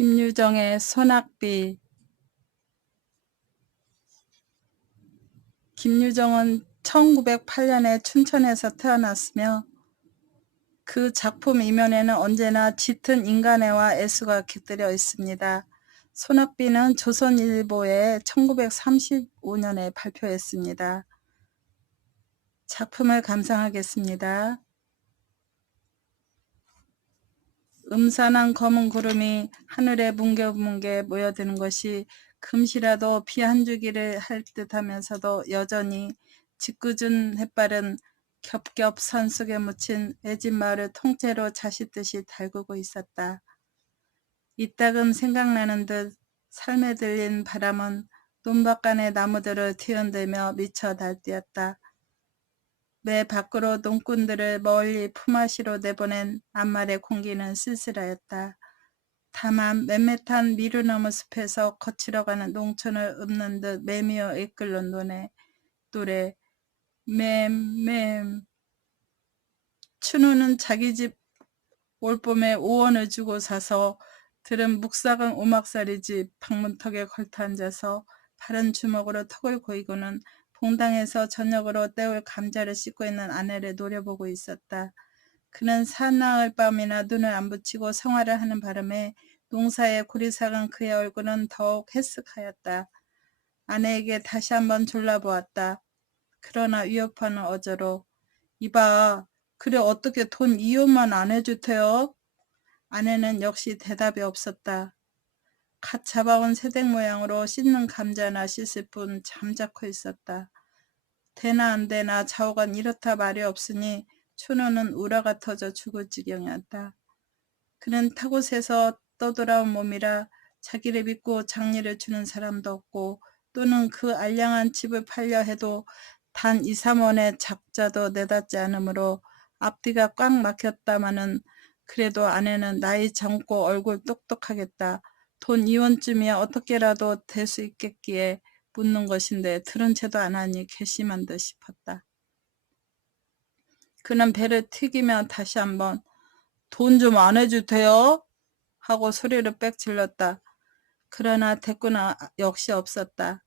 김유정의 소낙비. 김유정은 1908년에 춘천에서 태어났으며 그 작품 이면에는 언제나 짙은 인간애와 애수가 깃들여 있습니다. 소낙비는 조선일보에 1935년에 발표했습니다. 작품을 감상하겠습니다. 음산한 검은 구름이 하늘에 뭉게뭉게 모여드는 것이 금시라도 비 한 주기를 할 듯하면서도 여전히 짓궂은 햇발은 겹겹 산속에 묻힌 애진 마을을 통째로 자시듯이 달구고 있었다. 이따금 생각나는 듯 삶에 들린 바람은 논밭간의 나무들을 뒤흔들며 미쳐 날뛰었다. 매 밖으로 농꾼들을 멀리 품앗이로 내보낸 앞말의 공기는 쓸쓸하였다. 다만 맴매탄 미루나무 숲에서 거칠어가는 농촌을 읊는 듯 매미어 이끌는 노래 맴. 춘우는 자기 집 올봄에 5원을 주고 사서 들은 묵사강 오막살이 집 방문턱에 걸터 앉아서 바른 주먹으로 턱을 고이고는 봉당에서 저녁으로 때울 감자를 씻고 있는 아내를 노려보고 있었다. 그는 사나흘 밤이나 눈을 안 붙이고 생활을 하는 바람에 농사에 골이 삭은 그의 얼굴은 더욱 해쓱하였다. 아내에게 다시 한번 졸라보았다. 그러나 위협하는 어조로 이봐, 그래 어떻게 돈 2원만 안 해주태요? 아내는 역시 대답이 없었다. 갓 잡아온 새댁 모양으로 씻는 감자나 씻을 뿐 잠자코 있었다. 되나 안 되나 좌우간 이렇다 말이 없으니 춘우는 우라가 터져 죽을 지경이었다. 그는 타곳에서 떠돌아온 몸이라 자기를 믿고 장리를 주는 사람도 없고 또는 그 알량한 집을 팔려 해도 단 2, 3원의 작자도 내닫지 않으므로 앞뒤가 꽉 막혔다마는 그래도 아내는 나이 젊고 얼굴 똑똑하겠다. 돈 2원쯤이야 어떻게라도 될 수 있겠기에 묻는 것인데 들은 채도 안 하니 괘씸한 듯 싶었다. 그는 배를 튀기며 다시 한번 돈 좀 안 해주태요? 하고 소리를 빽 질렀다. 그러나 대꾸는 역시 없었다.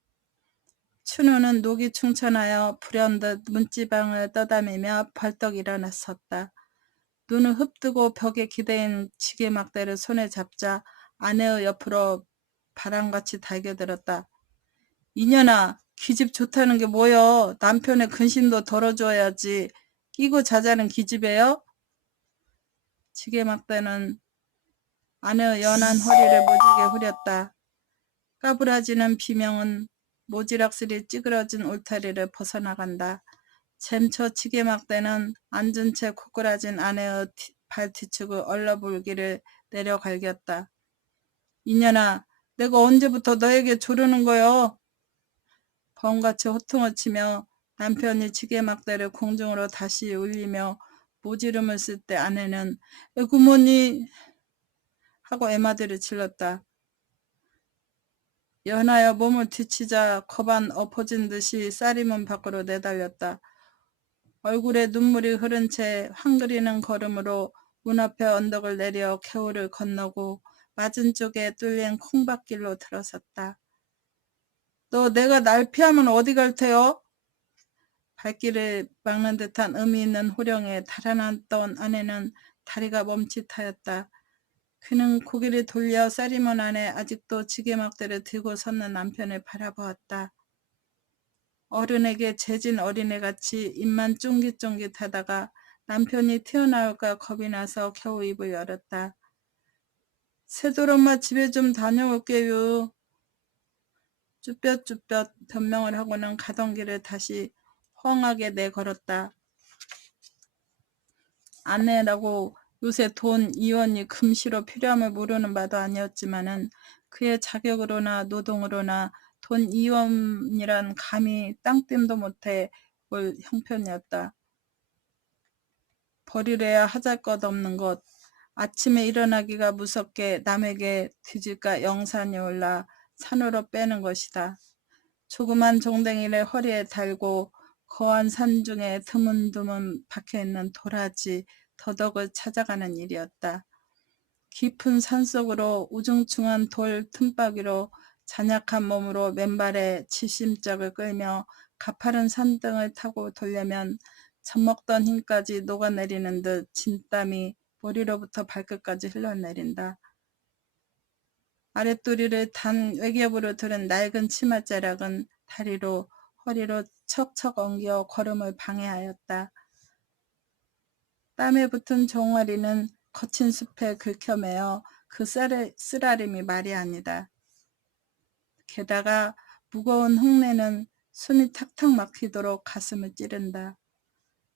춘우는 녹이 충천하여 불현듯 문지방을 떠다니며 벌떡 일어났었다. 눈을 흡뜨고 벽에 기대인 지게막대를 손에 잡자 아내의 옆으로 바람같이 달겨들었다. 이년아, 기집 좋다는 게 뭐여? 남편의 근심도 덜어줘야지. 끼고 자자는 기집애요? 지게막대는 아내의 연한 허리를 무지개 후렸다. 까부라지는 비명은 모지락스리 찌그러진 울타리를 벗어나간다. 잼처 지게막대는 앉은 채 고꾸라진 아내의 발 뒤축을 얼러불기를 내려갈겼다. 이년아, 내가 언제부터 너에게 조르는 거여? 범같이 호통을 치며 남편이 지게막대를 공중으로 다시 울리며 모지름을 쓸 때 아내는 에구머니 하고 애마디를 질렀다. 연하여 몸을 뒤치자 거반 엎어진 듯이 쌀이문 밖으로 내달렸다. 얼굴에 눈물이 흐른 채 황그리는 걸음으로 문 앞에 언덕을 내려 개울을 건너고 맞은 쪽에 뚫린 콩밭길로 들어섰다. 너 내가 날 피하면 어디 갈 테요? 발길을 막는 듯한 의미 있는 호령에 달아났던 아내는 다리가 멈칫하였다. 그는 고개를 돌려 쌀이문 안에 아직도 지게막대를 들고 섰는 남편을 바라보았다. 어른에게 재진 어린애같이 입만 쫑깃쫑깃하다가 남편이 튀어나올까 겁이 나서 겨우 입을 열었다. 새돌엄마 집에 좀 다녀올게요. 쭈뼛쭈뼛 변명을 하고는 가던 길을 다시 헝하게 내걸었다. 아내라고 요새 돈 2원이 금시로 필요함을 모르는 바도 아니었지만은 그의 자격으로나 노동으로나 돈 2원이란 감히 땅땜도 못해 볼 형편이었다. 버리래야 하잘것없는 것. 아침에 일어나기가 무섭게 남에게 뒤질까 영산이 올라 산으로 빼는 것이다. 조그만 종댕이를 허리에 달고 거한 산중에 드문드문 박혀있는 도라지, 더덕을 찾아가는 일이었다. 깊은 산속으로 우중충한 돌 틈바위로 잔약한 몸으로 맨발에 질심짝을 끌며 가파른 산등을 타고 돌려면 젖먹던 힘까지 녹아내리는 듯 진땀이 머리로부터 발끝까지 흘러내린다. 아랫도리를 단 외겹으로 들은 낡은 치맛자락은 다리로 허리로 척척 엉겨 걸음을 방해하였다. 땀에 붙은 종아리는 거친 숲에 긁혀매어 그 쓰라림이 말이 아니다. 게다가 무거운 흙내는 숨이 탁탁 막히도록 가슴을 찌른다.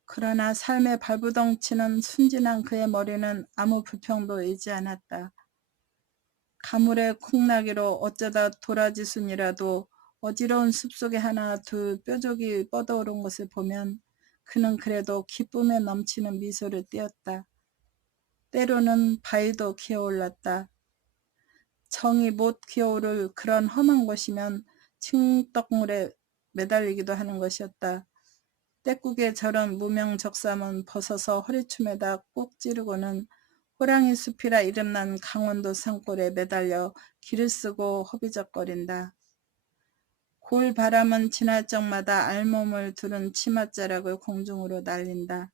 그러나 삶의 발부덩치는 순진한 그의 머리는 아무 불평도 의지 않았다. 가물의 콩나기로 어쩌다 도라지순이라도 어지러운 숲속에 하나 둘 뾰족이 뻗어오른 것을 보면 그는 그래도 기쁨에 넘치는 미소를 띄었다. 때로는 바위도 기어올랐다. 정이 못 기어오를 그런 험한 곳이면 층떡물에 매달리기도 하는 것이었다. 떼국의 저런 무명적삼은 벗어서 허리춤에다 꼭 찌르고는 호랑이 숲이라 이름난 강원도 산골에 매달려 길을 쓰고 허비적거린다. 골 바람은 지날 적마다 알몸을 두른 치맛자락을 공중으로 날린다.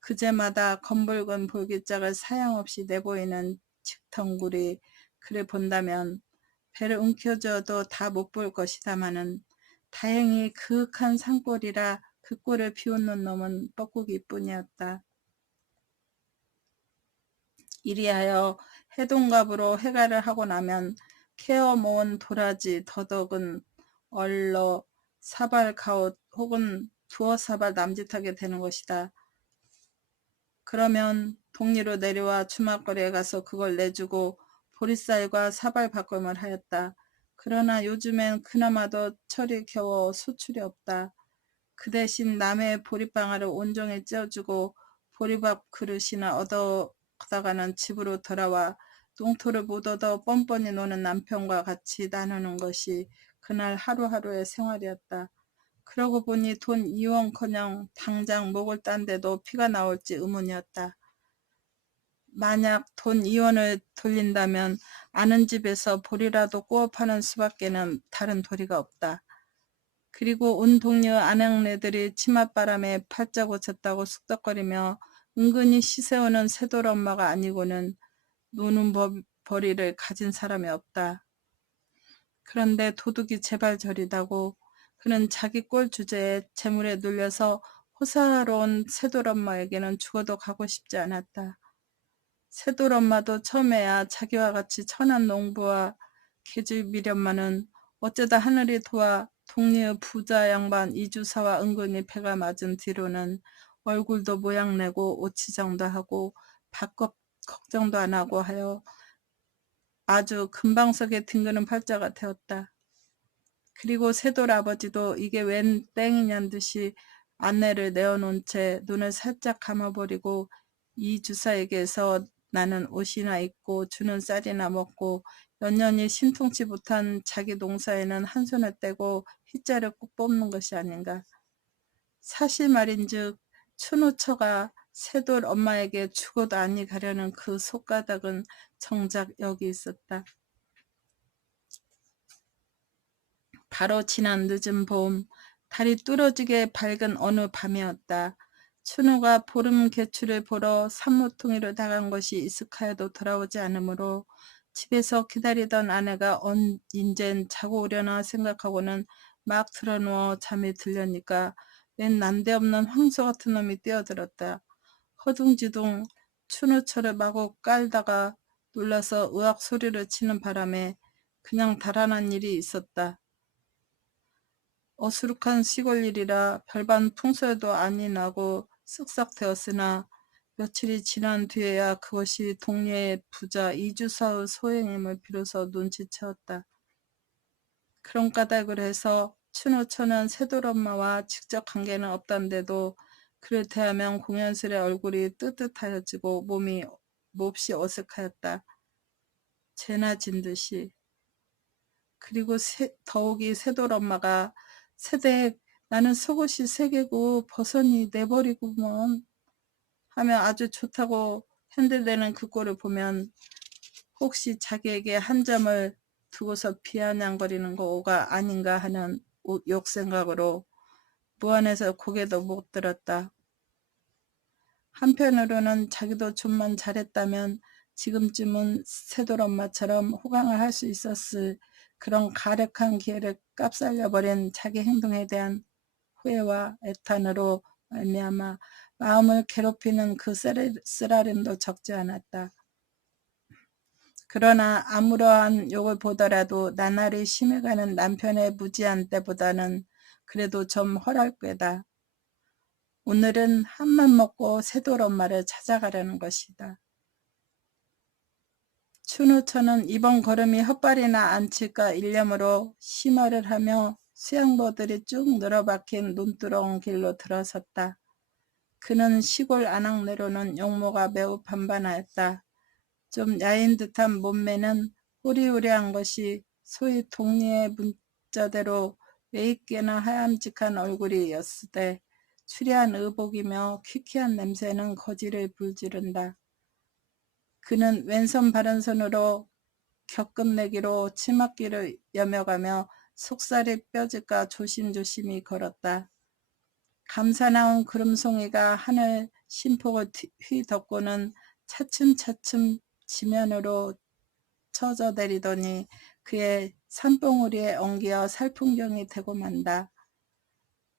그제마다 검붉은 볼기짝을 사양없이 내보이는 칡덩굴이 그를 본다면 배를 움켜쥐어도 다 못 볼 것이다마는 다행히 그윽한 산골이라 그 꼴을 비웃는 놈은 뻐꾸기뿐이었다. 이리하여 해동갑으로 해가를 하고 나면 캐어 모은 도라지, 더덕은 얼러 사발 가옷 혹은 두어 사발 남짓하게 되는 것이다. 그러면 동리로 내려와 주막거리에 가서 그걸 내주고 보리쌀과 사발 바꿈을 하였다. 그러나 요즘엔 그나마도 철이 겨워 소출이 없다. 그 대신 남의 보리방아를 온종일 찧어주고 보리밥 그릇이나 얻어가다가는 집으로 돌아와 농토를 못 얻어 뻔뻔히 노는 남편과 같이 나누는 것이 그날 하루하루의 생활이었다. 그러고 보니 돈 2원커녕 당장 목을 딴 데도 피가 나올지 의문이었다. 만약 돈 2원을 돌린다면 아는 집에서 보리라도 구워 파는 수밖에는 다른 도리가 없다. 그리고 온 동네 아낙네들이 치맛바람에 팔자 고쳤다고 쑥덕거리며 은근히 시세우는 새돌 엄마가 아니고는 노는 벌이를 가진 사람이 없다. 그런데 도둑이 제발 저리다고 그는 자기 꼴 주제에 재물에 눌려서 호사로운 새돌 엄마에게는 죽어도 가고 싶지 않았다. 새돌 엄마도 처음에야 자기와 같이 천한 농부와 계집 미련만은 어쩌다 하늘이 도와 동리의 부자 양반 이주사와 은근히 배가 맞은 뒤로는 얼굴도 모양내고 오치장도 하고 밥값 걱정도 안 하고 하여 아주 금방석에 뒹그는 팔자가 되었다. 그리고 새돌 아버지도 이게 웬 땡이냔 듯이 안내를 내어놓은 채 눈을 살짝 감아버리고 이 주사에게서 나는 옷이나 입고 주는 쌀이나 먹고 연년이 신통치 못한 자기 농사에는 한 손을 떼고 휘자를 꼭 뽑는 것이 아닌가. 사실 말인즉 춘우처가 새돌 엄마에게 죽어도 아니 가려는 그 속가닥은 정작 여기 있었다. 바로 지난 늦은 봄, 달이 뚫어지게 밝은 어느 밤이었다. 춘우가 보름 개출을 보러 산모퉁이로 나간 것이 익숙하여도 돌아오지 않으므로 집에서 기다리던 아내가 인젠 자고 오려나 생각하고는 막 틀어누워 잠이 들려니까 웬 난데없는 황소 같은 놈이 뛰어들었다. 허둥지둥 춘우철을 마구 깔다가 놀라서 으악 소리를 치는 바람에 그냥 달아난 일이 있었다. 어수룩한 시골 일이라 별반 풍설도 아니 나고 쓱싹 되었으나 며칠이 지난 뒤에야 그것이 동네의 부자 이주사의 소행임을 비로소 눈치채었다. 그런 까닭을 해서 춘우처는 새돌엄마와 직접 관계는 없단데도 그를 대하면 공연스레 얼굴이 뜨뜻하여지고 몸이 몹시 어색하였다. 재나 진 듯이. 그리고 더욱이 새돌엄마가 새댁 나는 속옷이 3개고 버선이 내버리구먼 하며 아주 좋다고 핸들대는 그 꼴을 보면 혹시 자기에게 한 점을 두고서 비아냥거리는 거가 아닌가 하는 욕생각으로 무안해서 고개도 못 들었다. 한편으로는 자기도 좀만 잘했다면 지금쯤은 새돌엄마처럼 호강을 할 수 있었을 그런 가력한 기회를 깝살려버린 자기 행동에 대한 후회와 애탄으로 말미암아 마음을 괴롭히는 그 쓰라림도 적지 않았다. 그러나 아무러한 욕을 보더라도 나날이 심해가는 남편의 무지한 때보다는 그래도 좀 허랄 꾀다. 오늘은 한맘 먹고 새돌엄마를 찾아가려는 것이다. 춘우처는 이번 걸음이 헛발이나 안 칠까 일념으로 심화를 하며 수양보들이 쭉 늘어박힌 논두렁 길로 들어섰다. 그는 시골 안악내로는 용모가 매우 반반하였다. 좀 야인 듯한 몸매는 호리호리한 것이 소위 동리의 문자대로 왜있게나 하얀직한 얼굴이었으되 추리한 의복이며 퀴퀴한 냄새는 거지를 불지른다. 그는 왼손 바른손으로 겹끝내기로 치맛귀를 여며가며 속살이 뼈질까 조심조심히 걸었다. 감사나온 구름송이가 하늘 신폭을 휘덮고는 차츰차츰 지면으로 처져내리더니 그의 산봉우리에 엉기어 살풍경이 되고 만다.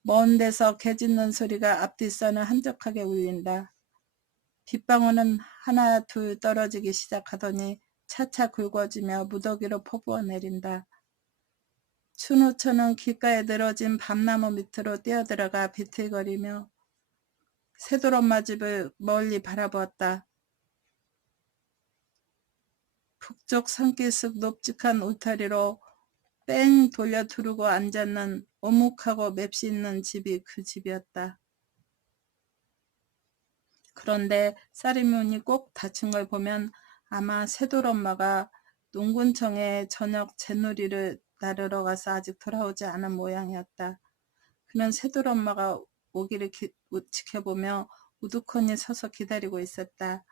먼 데서 개 짖는 소리가 앞뒷산을 한적하게 울린다. 빗방울은 하나 둘 떨어지기 시작하더니 차차 굵어지며 무더기로 퍼부어 내린다. 춘우처는 길가에 늘어진 밤나무 밑으로 뛰어들어가 비틀거리며 새돌엄마 집을 멀리 바라보았다. 북쪽 산길속 높직한 울타리로 뺑 돌려 두르고 앉았는 오묵하고 맵시 있는 집이 그 집이었다. 그런데 쌀이문이 꼭 닫힌 걸 보면 아마 새돌엄마가 농군청에 저녁 재놀이를 나르러 가서 아직 돌아오지 않은 모양이었다. 그는 새돌엄마가 오기를 지켜보며 우두커니 서서 기다리고 있었다.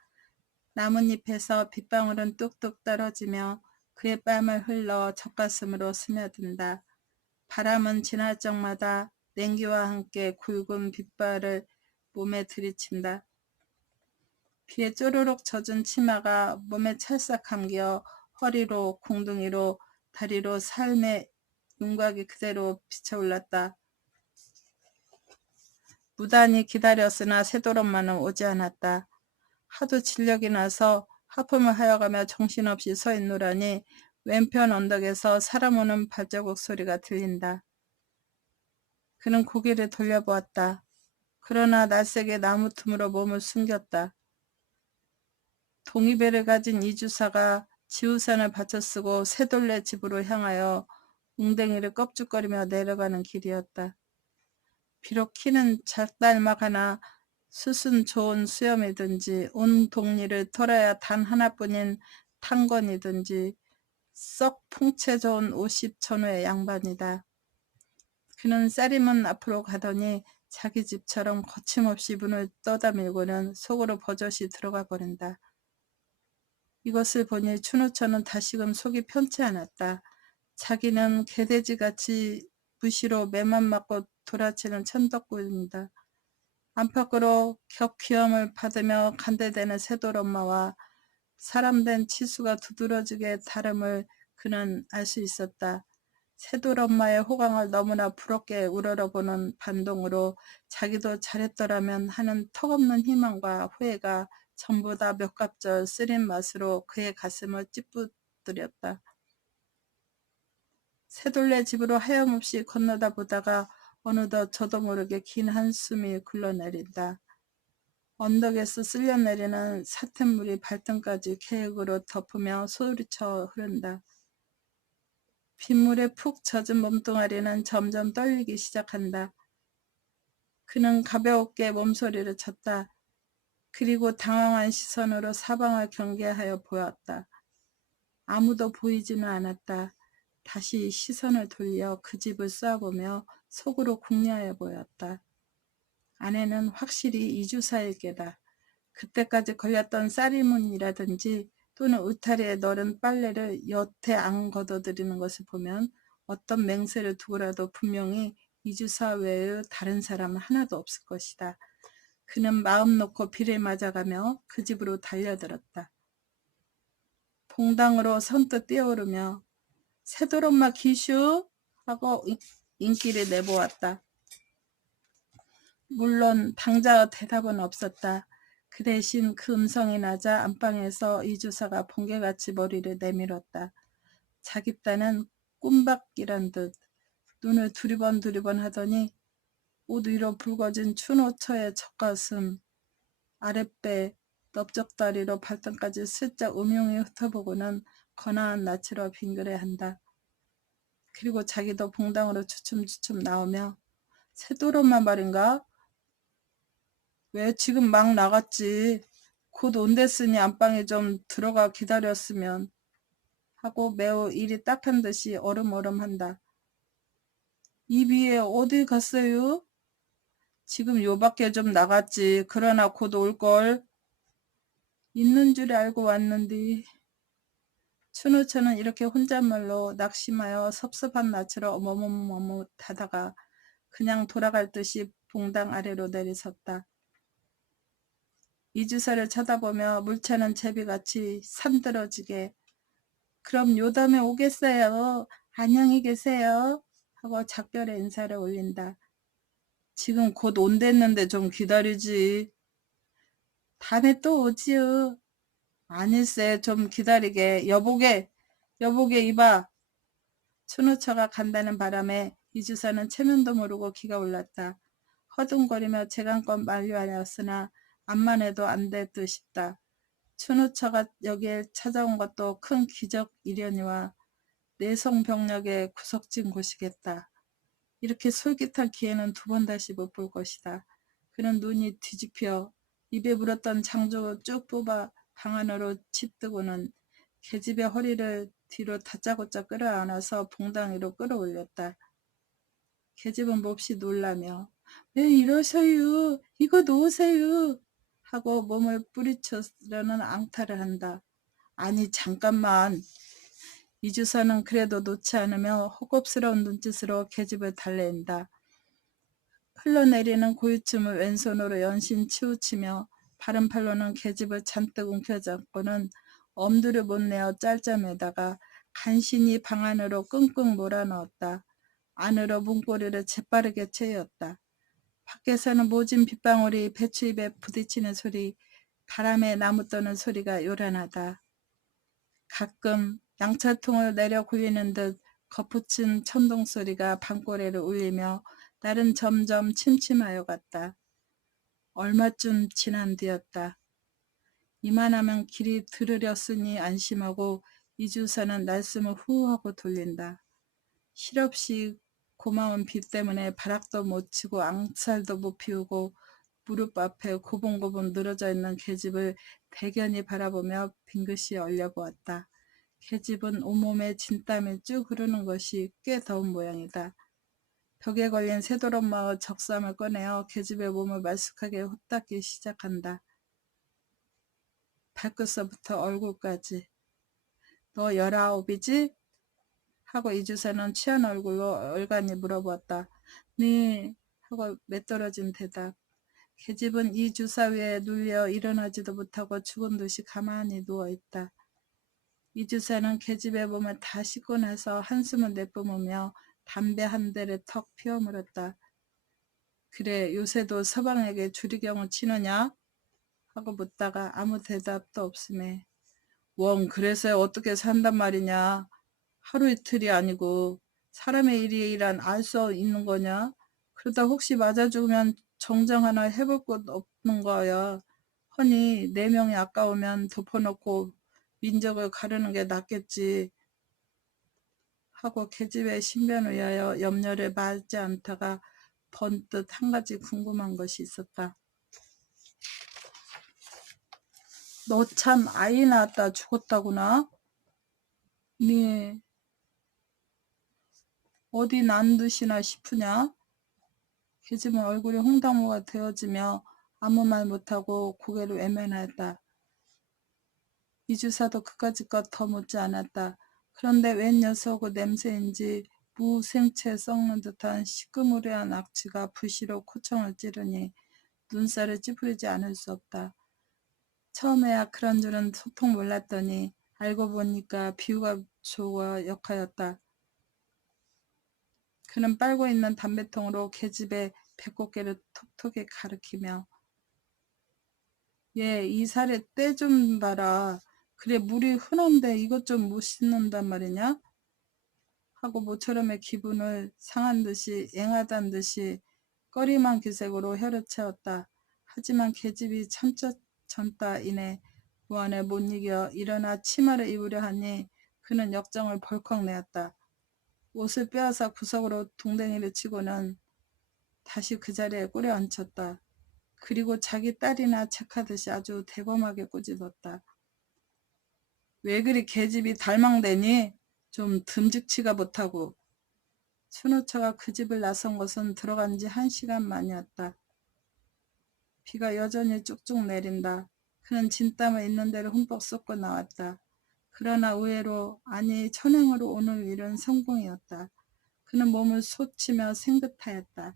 나뭇잎에서 빗방울은 뚝뚝 떨어지며 그의 뺨을 흘러 젖가슴으로 스며든다. 바람은 지날 적마다 냉기와 함께 굵은 빗발을 몸에 들이친다. 비에 쪼르륵 젖은 치마가 몸에 찰싹 감겨 허리로 공둥이로 다리로 삶의 윤곽이 그대로 비쳐올랐다. 무단히 기다렸으나 새돌엄마는 오지 않았다. 하도 진력이 나서 하품을 하여가며 정신없이 서 있노라니 왼편 언덕에서 사람 오는 발자국 소리가 들린다. 그는 고개를 돌려보았다. 그러나 낯세게 나무 틈으로 몸을 숨겼다. 동이배를 가진 이주사가 지우산을 받쳐쓰고 새돌레 집으로 향하여 웅댕이를 껍죽거리며 내려가는 길이었다. 비록 키는 작달막 하나 수순 좋은 수염이든지 온 동리를 털어야 단 하나뿐인 탕건이든지 썩 풍채 좋은 50전후의 양반이다. 그는 쌀이문 앞으로 가더니 자기 집처럼 거침없이 문을 떠다밀고는 속으로 버젓이 들어가 버린다. 이것을 보니 춘우처는 다시금 속이 편치 않았다. 자기는 개돼지같이 무시로 매만 맞고 돌아치는 천덕꾼이다. 안팎으로 격귀염을 받으며 간대되는 새돌엄마와 사람된 치수가 두드러지게 다름을 그는 알 수 있었다. 새돌엄마의 호강을 너무나 부럽게 우러러보는 반동으로 자기도 잘했더라면 하는 턱없는 희망과 후회가 전부 다 몇 갑절 쓰린 맛으로 그의 가슴을 찌뿌드렸다. 새돌레 집으로 하염없이 건너다 보다가 어느덧 저도 모르게 긴 한숨이 굴러내린다. 언덕에서 쓸려내리는 사태물이 발등까지 계획으로 덮으며 소리쳐 흐른다. 빗물에 푹 젖은 몸뚱아리는 점점 떨리기 시작한다. 그는 가볍게 몸소리를 쳤다. 그리고 당황한 시선으로 사방을 경계하여 보았다. 아무도 보이지는 않았다. 다시 시선을 돌려 그 집을 쏘아보며 속으로 궁리하여 보였다. 아내는 확실히 이주사일 게다. 그때까지 걸렸던 쌀이문이라든지 또는 울타리에 널은 빨래를 여태 안 걷어들이는 것을 보면 어떤 맹세를 두고라도 분명히 이주사 외의 다른 사람은 하나도 없을 것이다. 그는 마음 놓고 비를 맞아가며 그 집으로 달려들었다. 봉당으로 선뜻 뛰어오르며 새돌엄마 기슈 하고 인기를 내보았다. 물론 당자의 대답은 없었다. 그 대신 그 음성이 나자 안방에서 이주사가 번개같이 머리를 내밀었다. 자기 딴은 꿈밖이란 듯 눈을 두리번 하더니 옷 위로 붉어진 춘호처의 젖가슴, 아랫배, 넓적다리로 발등까지 슬쩍 음흉히 훑어보고는 거나한 낯으로 빙그레한다. 그리고 자기도 봉당으로 주춤주춤 나오며 새도롬마 말인가? 왜 지금 막 나갔지. 곧 온댔으니 안방에 좀 들어가 기다렸으면 하고 매우 일이 딱한 듯이 얼음얼음한다. 이비에 어디 갔어요? 지금 요밖에 좀 나갔지. 그러나 곧 올걸. 있는 줄 알고 왔는디. 춘우처는 이렇게 혼잣말로 낙심하여 섭섭한 낯으로 머뭇머뭇하다가 그냥 돌아갈 듯이 봉당 아래로 내리섰다. 이주사를 쳐다보며 물차는 제비같이 산들어지게 그럼 요담에 오겠어요. 안녕히 계세요. 하고 작별의 인사를 올린다. 지금 곧 온댔는데 좀 기다리지. 다음에 또 오지요. 아닐세 좀 기다리게. 여보게 이봐. 춘우처가 간다는 바람에 이주사는 체면도 모르고 기가 올랐다. 허둥거리며 재간껏 만류하였으나 암만 해도 안 될 듯 싶다. 춘우처가 여기에 찾아온 것도 큰 기적이려니와 내성병력의 구석진 곳이겠다. 이렇게 솔깃한 기회는 두 번 다시 못 볼 것이다. 그는 눈이 뒤집혀 입에 물었던 장족을 쭉 뽑아 방 안으로 치뜨고는 계집의 허리를 뒤로 다짜고짜 끌어안아서 봉당 위로 끌어올렸다. 계집은 몹시 놀라며 왜 이러셔요? 이거 놓으세요. 하고 몸을 뿌리쳐려는 앙탈을 한다. 아니 잠깐만. 이주사는 그래도 놓지 않으며 호겁스러운 눈짓으로 계집을 달랜다. 흘러내리는 고유춤을 왼손으로 연신 치우치며 바른 팔로는 계집을 잔뜩 움켜잡고는 엄두를 못 내어 짤짤매다가 간신히 방 안으로 끙끙 몰아넣었다. 안으로 문고리를 재빠르게 채였다. 밖에서는 모진 빗방울이 배추잎에 부딪히는 소리, 바람에 나무 떠는 소리가 요란하다. 가끔 양철통을 내려 굴리는 듯 거푸친 천둥소리가 방고래를 울리며 날은 점점 침침하여 갔다. 얼마쯤 지난 뒤였다. 이만하면 길이 들으렸으니 안심하고 이주사는 날숨을 후하고 돌린다. 실없이 고마운 비 때문에 바락도 못 치고 앙살도 못 피우고 무릎 앞에 고분고분 늘어져 있는 계집을 대견히 바라보며 빙긋이 얼려보았다. 계집은 온몸에 진땀이 쭉 흐르는 것이 꽤 더운 모양이다. 벽에 걸린 새도롬마의 적삼을 꺼내어 계집의 몸을 말쑥하게 헛닦기 시작한다. 발끝서부터 얼굴까지. 너 19이지? 하고 이주사는 취한 얼굴로 얼간히 물어보았다. 네. 하고 매떨어진 대답. 계집은 이 주사 위에 눌려 일어나지도 못하고 죽은 듯이 가만히 누워있다. 이 주사는 계집의 몸을 다 씻고 나서 한숨을 내뿜으며 담배 한 대를 턱 피워 물었다. 그래 요새도 서방에게 주리경을 치느냐? 하고 묻다가 아무 대답도 없음에 원 그래서 어떻게 산단 말이냐? 하루 이틀이 아니고 사람의 일이란 알 수 있는 거냐? 그러다 혹시 맞아 죽으면 정장 하나 해볼 것 없는 거야. 허니 4명이 아까우면 덮어놓고 민족을 가르는 게 낫겠지. 하고 계집의 신변을 위하여 염려를 말지 않다가 번뜩 한 가지 궁금한 것이 있었다. 너 참 아이 낳았다 죽었다구나. 네. 어디 난 듯이나 싶으냐? 계집은 얼굴이 홍당무가 되어지며 아무 말 못하고 고개를 외면하였다. 이주사도 그까짓것 더 묻지 않았다. 그런데 웬 녀석의 냄새인지 무생채 썩는 듯한 시끄무레한 악취가 부시로 코청을 찌르니 눈살을 찌푸리지 않을 수 없다. 처음에야 그런 줄은 소통 몰랐더니 알고 보니까 비유가 좋아 역하였다. 그는 빨고 있는 담배통으로 계집의 배꼽개를 톡톡히 가리키며 예, 이 살에 때 좀 봐라. 그래 물이 흔한데 이것 좀 못 씻는단 말이냐? 하고 모처럼의 기분을 상한 듯이 앵하단 듯이 꺼림한 기색으로 혀를 채웠다. 하지만 계집이 참다 이내 무안에 못 이겨 일어나 치마를 입으려 하니 그는 역정을 벌컥 내었다. 옷을 빼앗아 구석으로 동댕이를 치고는 다시 그 자리에 꾸려 앉혔다. 그리고 자기 딸이나 책하듯이 아주 대범하게 꾸짖었다. 왜 그리 계집이 달망대니? 좀 듬직치가 못하고. 순호차가 그 집을 나선 것은 들어간 지 1시간 만이었다. 비가 여전히 쭉쭉 내린다. 그는 진땀을 있는 대로 흠뻑 쏟고 나왔다. 그러나 의외로 아니 천행으로 오늘 일은 성공이었다. 그는 몸을 솟치며 생긋하였다.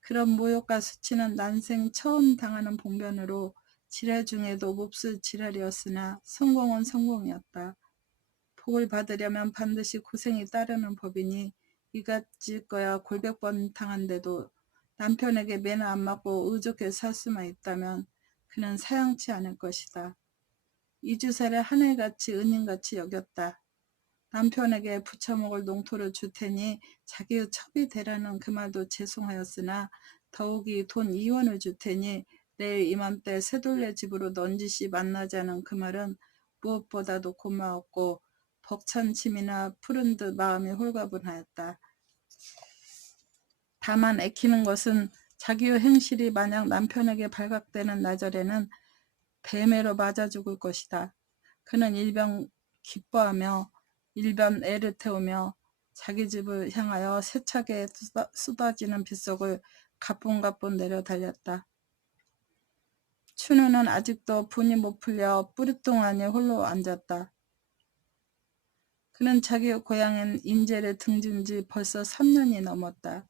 그런 모욕과 수치는 난생 처음 당하는 봉변으로 지랄 중에도 몹쓸 지랄이었으나 성공은 성공이었다. 복을 받으려면 반드시 고생이 따르는 법이니 이같이 거야 골백번 당한데도 남편에게 매너 안 맞고 의족해 살 수만 있다면 그는 사양치 않을 것이다. 이주사를 하늘같이 은인같이 여겼다. 남편에게 부처먹을 농토를 줄 테니 자기의 첩이 되라는 그 말도 죄송하였으나 더욱이 돈 2원을 줄 테니 내일 이맘때 새돌레 집으로 넌지시 만나자는 그 말은 무엇보다도 고마웠고 벅찬 침이나 푸른 듯 마음이 홀가분하였다. 다만 애키는 것은 자기의 행실이 만약 남편에게 발각되는 나절에는 뱀애로 맞아 죽을 것이다. 그는 일병 기뻐하며 일변 애를 태우며 자기 집을 향하여 세차게 쏟아지는 빗속을 가뿐가뿐 내려 달렸다. 춘우는 아직도 분이 못 풀려 뿌리통 안에 홀로 앉았다. 그는 자기 고향인 인제를 등진 지 벌써 3년이 넘었다.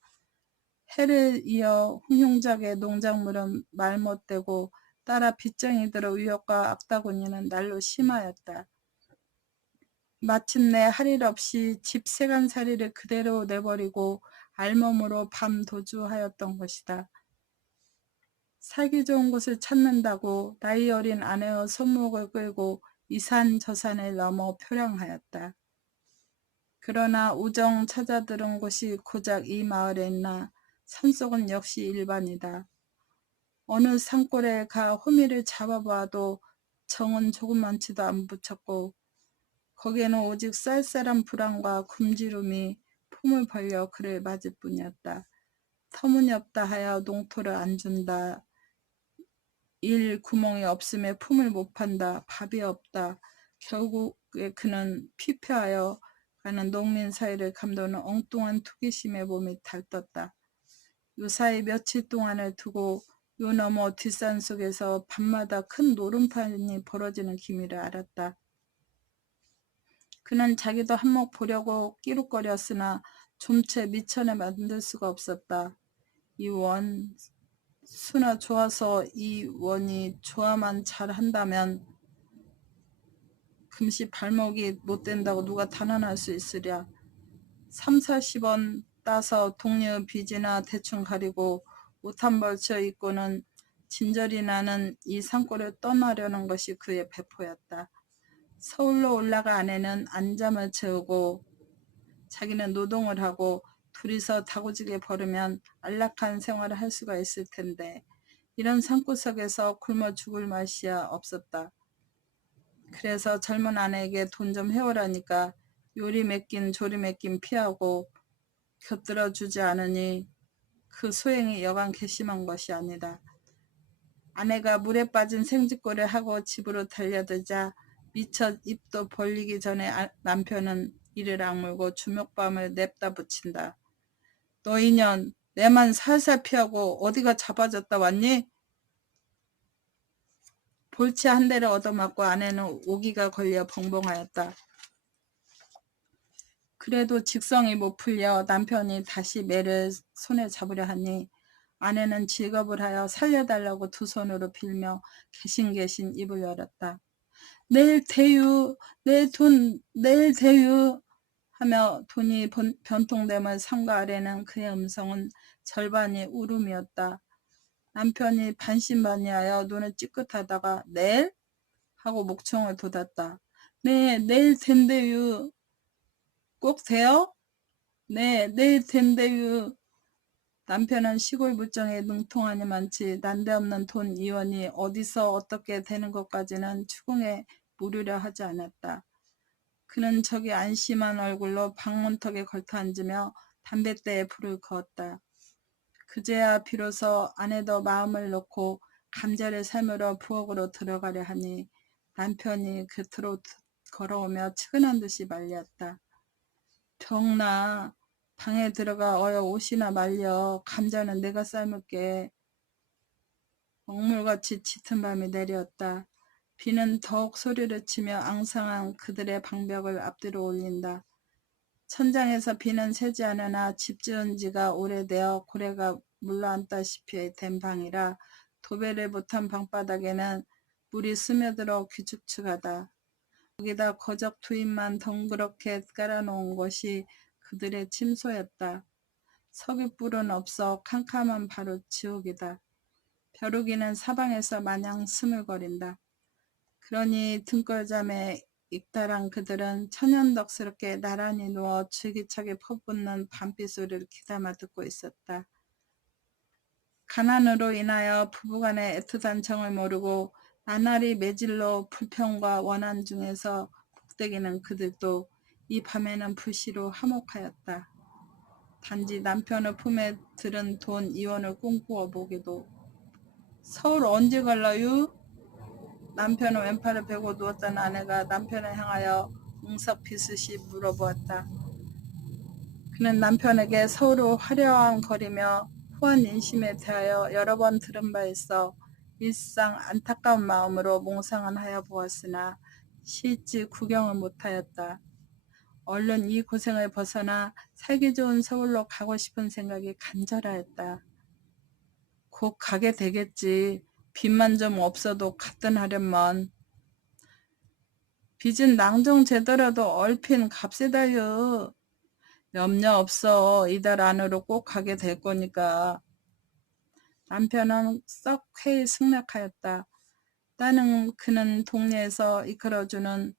해를 이어 흥흉작의 농작물은 말 못되고 따라 빚쟁이 들어 위협과 악다구니는 날로 심하였다. 마침내 할 일 없이 집 세간살이를 그대로 내버리고 알몸으로 밤 도주하였던 것이다. 살기 좋은 곳을 찾는다고 나이 어린 아내의 손목을 끌고 이 산 저 산을 넘어 표량하였다. 그러나 우정 찾아들은 곳이 고작 이 마을에 있나 산속은 역시 일반이다. 어느 산골에 가 호미를 잡아봐도 정은 조그만치도 안 붙였고 거기에는 오직 쌀쌀한 불안과 굶주림이 품을 벌려 그를 맞을 뿐이었다. 터무니없다 하여 농토를 안 준다. 일 구멍이 없음에 품을 못 판다. 밥이 없다. 결국에 그는 피폐하여 가는 농민 사이를 감도는 엉뚱한 투기심에 몸이 달떴다. 요사이 며칠 동안을 두고 요 너머 뒷산 속에서 밤마다 큰 노름판이 벌어지는 기미를 알았다. 그는 자기도 한몫 보려고 끼룩거렸으나 좀채 미천에 만들 수가 없었다. 이 원, 수나 좋아서 이 원이 좋아만 잘한다면 금시 발목이 못 된다고 누가 단언할 수 있으랴. 30-40원 따서 동네의 빚이나 대충 가리고 옷 한 벌 쳐 입고는 진절이 나는 이 산골을 떠나려는 것이 그의 배포였다. 서울로 올라가 아내는 안잠을 채우고 자기는 노동을 하고 둘이서 다구지게 벌으면 안락한 생활을 할 수가 있을 텐데 이런 산구석에서 굶어 죽을 맛이야 없었다. 그래서 젊은 아내에게 돈 좀 해오라니까 요리 맡긴 조리 맡긴 피하고 곁들여 주지 않으니 그 소행이 여간 괘씸한 것이 아니다. 아내가 물에 빠진 생쥐꼴을 하고 집으로 달려들자 미처 입도 벌리기 전에 남편은 이를 악물고 주먹밤을 냅다 붙인다. 너 이년 내만 살살 피하고 어디가 잡아졌다 왔니? 볼치 한 대를 얻어맞고 아내는 오기가 걸려 벙벙하였다. 그래도 직성이 못 풀려 남편이 다시 매를 손에 잡으려 하니 아내는 직업을 하여 살려달라고 두 손으로 빌며 개신개신 입을 열었다. 내일 대유, 내 돈 내일 대유 하며 돈이 변통됨을 삼가 아래는 그의 음성은 절반이 울음이었다. 남편이 반신반의하여 눈을 찌끗하다가 내일? 하고 목청을 돋았다. 네, 내일 된대유. 꼭 돼요? 네, 내일 된대유. 남편은 시골 물정에 능통하니만치 난데없는 돈 이원이 어디서 어떻게 되는 것까지는 추궁에 물으려 하지 않았다. 그는 저기 안심한 얼굴로 방문턱에 걸터 앉으며 담뱃대에 불을 그었다. 그제야 비로소 아내도 마음을 놓고 감자를 삶으러 부엌으로 들어가려 하니 남편이 곁으로 걸어오며 측은한 듯이 말렸다. 병나 방에 들어가 어여 옷이나 말려. 감자는 내가 삶을게. 먹물같이 짙은 밤이 내렸다. 비는 더욱 소리를 치며 앙상한 그들의 방벽을 앞뒤로 올린다. 천장에서 비는 새지 않으나 집 지은 지가 오래되어 고래가 물러앉다시피 된 방이라 도배를 못한 방바닥에는 물이 스며들어 귀축축하다. 거기다 거적 투입만 덩그렇게 깔아놓은 것이 그들의 침소였다. 석유불은 없어 캄캄한 바로 지옥이다. 벼루기는 사방에서 마냥 스물거린다. 그러니 등골잠에 익달한 그들은 천연덕스럽게 나란히 누워 줄기차게 퍼붓는 밤비 소리를 귀담아 듣고 있었다. 가난으로 인하여 부부간의 애틋한 정을 모르고 나날이 매질로 불평과 원한 중에서 복대기는 그들도 이 밤에는 불시로 화목하였다. 단지 남편의 품에 들은 돈 이원을 꿈꾸어 보기도. 서울 언제 갈라유? 남편은 왼팔을 베고 누웠던 아내가 남편을 향하여 응석비슷이 물어보았다. 그는 남편에게 서울의 화려한 거리며 후한 인심에 대하여 여러 번 들은 바 있어 일상 안타까운 마음으로 몽상은 하여 보았으나 실지 구경을 못하였다. 얼른 이 고생을 벗어나 살기 좋은 서울로 가고 싶은 생각이 간절하였다. 곧 가게 되겠지. 빚만 좀 없어도 갔든 하련만. 빚은 낭정제더라도 얼핀 값세다요. 염려 없어. 이달 안으로 꼭 가게 될 거니까. 남편은 썩 회의 승낙하였다. 그는 동네에서 이끌어주는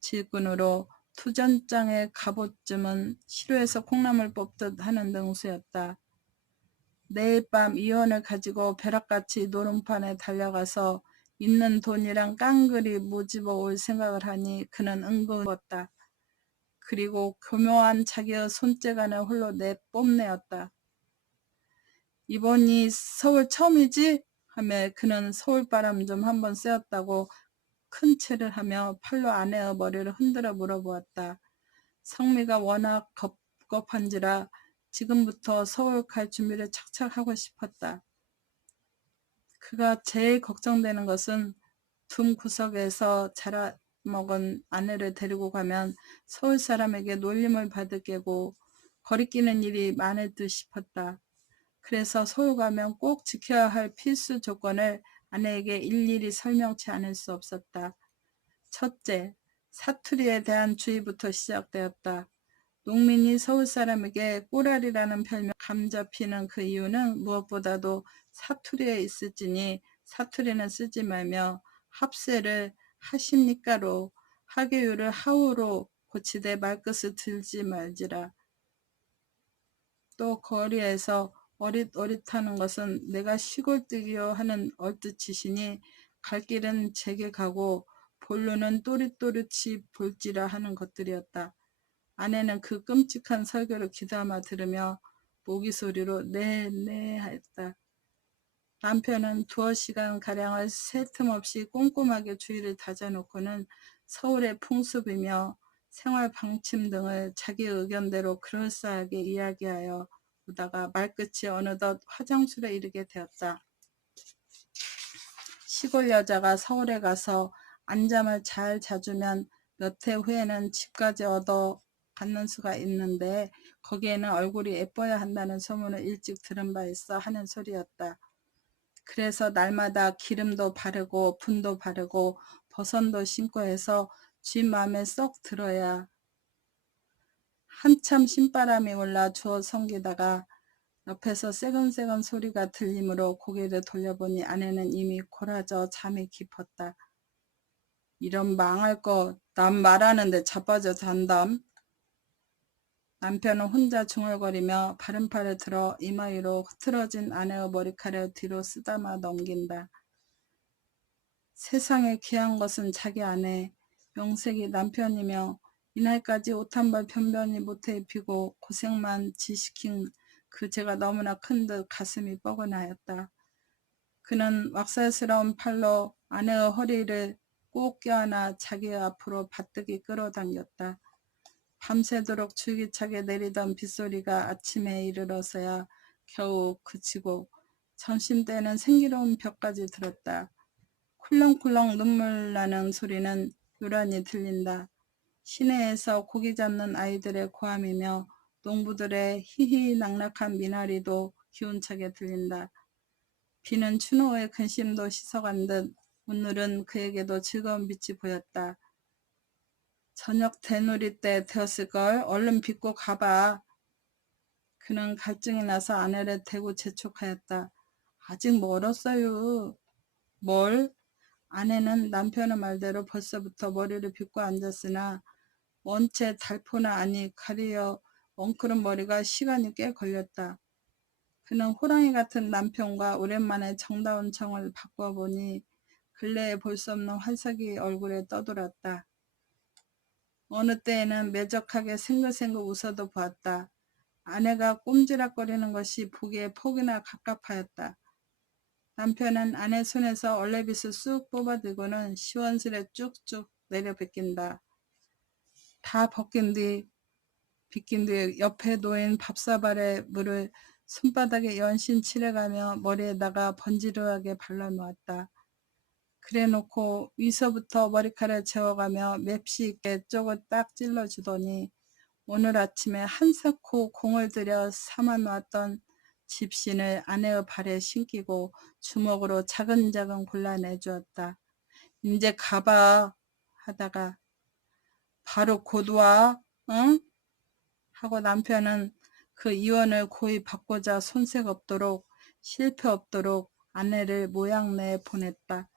질꾼으로 투전장의 갑옷쯤은 시루에서 콩나물 뽑듯 하는 능수였다. 내일 밤 이원을 가지고 벼락같이 노름판에 달려가서 있는 돈이랑 깡그리 모집어 올 생각을 하니 그는 은근 웃었다. 그리고 교묘한 자기의 손재간을 홀로 뽐내었다. 이번이 서울 처음이지? 하며 그는 서울바람 좀 한번 쐬었다고 큰 체를 하며 팔로 아내의 머리를 흔들어 물어보았다. 성미가 워낙 겁겁한지라 지금부터 서울 갈 준비를 착착 하고 싶었다. 그가 제일 걱정되는 것은 둠 구석에서 자라먹은 아내를 데리고 가면 서울 사람에게 놀림을 받을 게고 거리끼는 일이 많을 듯 싶었다. 그래서 서울 가면 꼭 지켜야 할 필수 조건을 아내에게 일일이 설명치 않을 수 없었다. 첫째, 사투리에 대한 주의부터 시작되었다. 농민이 서울 사람에게 꼬라리라는 별명 감잡히는 그 이유는 무엇보다도 사투리에 있을지니 사투리는 쓰지 말며 합세를 하십니까로 하계유를 하우로 고치되 말끝을 들지 말지라. 또 거리에서 어릿어릿하는 것은 내가 시골뜨기요 하는 얼뜻이시니 갈 길은 제게 가고 본루는 또릿또릿이 볼지라 하는 것들이었다. 아내는 그 끔찍한 설교를 귀담아 들으며 모기 소리로 네, 네 하였다. 남편은 2시간가량을 새 틈 없이 꼼꼼하게 주의를 다져놓고는 서울의 풍습이며 생활 방침 등을 자기 의견대로 그럴싸하게 이야기하여 오다가 말끝이 어느덧 화장실에 이르게 되었다. 시골 여자가 서울에 가서 안잠을 잘 자주면 몇 해 후에는 집까지 얻어 갖는 수가 있는데 거기에는 얼굴이 예뻐야 한다는 소문을 일찍 들은 바 있어 하는 소리였다. 그래서 날마다 기름도 바르고 분도 바르고 버선도 신고 해서 쥐 마음에 쏙 들어야 한참 신바람이 올라 주워 섬기다가 옆에서 새건새건 소리가 들리므로 고개를 돌려보니 아내는 이미 고라져 잠이 깊었다. 이런 망할 거 남 말하는데 자빠져 잔담. 남편은 혼자 중얼거리며 바른팔을 들어 이마 위로 흐트러진 아내의 머리카락을 뒤로 쓰다마 넘긴다. 세상에 귀한 것은 자기 아내, 명색이 남편이며 이날까지 옷 한 벌 변변히 못해 입히고 고생만 지시킨 그 죄가 너무나 큰 듯 가슴이 뻐근하였다. 그는 왁살스러운 팔로 아내의 허리를 꼭 껴안아 자기 앞으로 바뜨기 끌어당겼다. 밤새도록 줄기차게 내리던 빗소리가 아침에 이르러서야 겨우 그치고 점심때는 생기로운 벽까지 들었다. 쿨렁쿨렁 눈물 나는 소리는 요란히 들린다. 시내에서 고기 잡는 아이들의 고함이며 농부들의 희희낙낙한 미나리도 기운차게 들린다. 비는 춘우의 근심도 씻어간 듯 오늘은 그에게도 즐거운 빛이 보였다. 저녁 대놀이 때 되었을걸. 얼른 빚고 가봐. 그는 갈증이 나서 아내를 대고 재촉하였다. 아직 멀었어요. 뭘? 아내는 남편의 말대로 벌써부터 머리를 빗고 앉았으나 원체 달포나 아니 가리어 엉클은 머리가 시간이 꽤 걸렸다. 그는 호랑이 같은 남편과 오랜만에 정다운 정을 바꿔보니 근래에 볼 수 없는 환상이 얼굴에 떠돌았다. 어느 때에는 매적하게 생글생글 웃어도 보았다. 아내가 꼼지락거리는 것이 보기에 폭이나 갑갑하였다. 남편은 아내 손에서 얼레빗을 쑥 뽑아들고는 시원스레 쭉쭉 내려 빗긴다. 다 빗긴 뒤 옆에 놓인 밥사발에 물을 손바닥에 연신 칠해가며 머리에다가 번지르하게 발라놓았다. 그래놓고 위서부터 머리카락을 재워가며 맵시 있게 쪽을 딱 찔러주더니 오늘 아침에 한사코 공을 들여 삼아놓았던 집신을 아내의 발에 신기고 주먹으로 차근차근 골라내주었다. 이제 가봐 하다가 바로 곧 와, 응? 하고 남편은 그 이원을 고이 받고자 손색 없도록 실패 없도록 아내를 모양내에 보냈다.